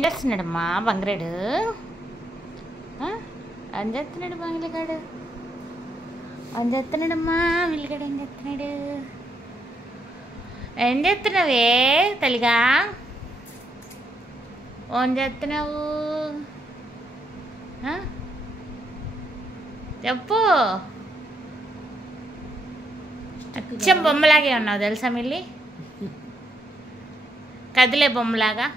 ఏం చేస్తున్నాడమ్మా బంగారాడు? ఏం చేస్తున్నాడు బంగ్లగాడు? ఏం చేస్తున్నాడమ్మా వీళ్ళగాడు? ఏం చేస్తున్నాడు? ఏం చేస్తున్నావే తల్లిగా? ఏం చేస్తున్నావు చెప్పు. అచ్చం బొమ్మలాగే ఉన్నావు తెలుసా మిల్లి, కదిలే బొమ్మలాగా.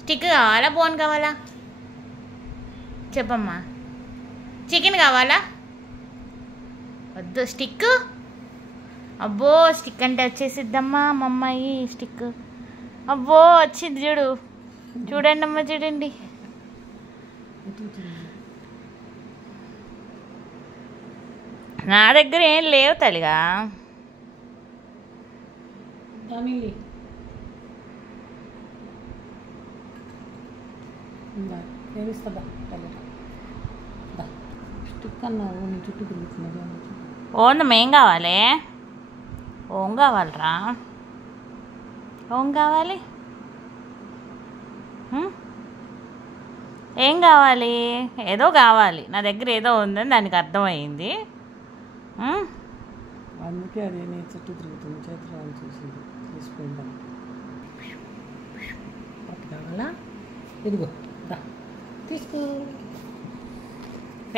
స్టిక్ కావాలా బోన్ కావాలా చెప్పమ్మా? చికెన్ కావాలా? వద్దు స్టిక్. అబ్బో స్టిక్ అంటే వచ్చేసిద్దమ్మా మా అమ్మాయి. స్టిక్ అబ్బో వచ్చింది చూడు. చూడండి అమ్మ చూడండి. నా దగ్గర ఏం లేవు తల్లిగా. ఓందమ్మ ఏం కావాలి? ఓం కావాలరా? ఓం కావాలి? ఏం కావాలి? ఏదో కావాలి. నా దగ్గర ఏదో ఉందని దానికి అర్థమైంది. అందుకే అది నీ చుట్టూ తిరుగుతుంది. చేతిలో చూసింది తీసుకుంటాను. కావాలా? ఇదిగో తీసుకో.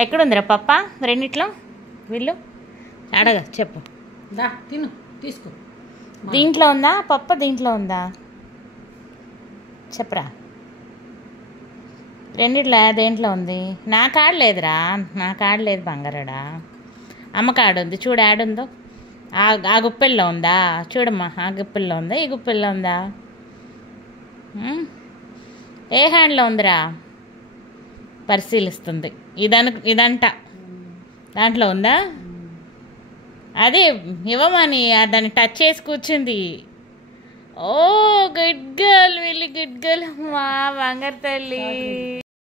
ఎక్కడుందిరా పప్ప రెండిట్లో? వీళ్ళు అడగ చెప్పు. దా తిను తీసుకో. దీంట్లో ఉందా పప్ప? దీంట్లో ఉందా చెప్పరా? రెండిట్లో దేంట్లో ఉంది? నా కాడ లేదురా. నా కాడ లేదు బంగారాడా. అమ్మ కాడ ఉంది చూడు. యాడుందో ఆ గుప్పెల్లో ఉందా చూడమ్మా. ఆ గుప్పెల్లో ఉందా ఈ గుప్పెల్లో ఉందా? ఏ హ్యాండ్లో ఉందిరా? పరిశీలిస్తుంది. ఇదంట దాంట్లో ఉందా? అదే ఇవ్వమని దాన్ని టచ్ చేసి కూర్చుంది. ఓ గుడ్ గర్ల్, వెళ్ళి గుడ్ గర్ల్ మా బంగారు తల్లి.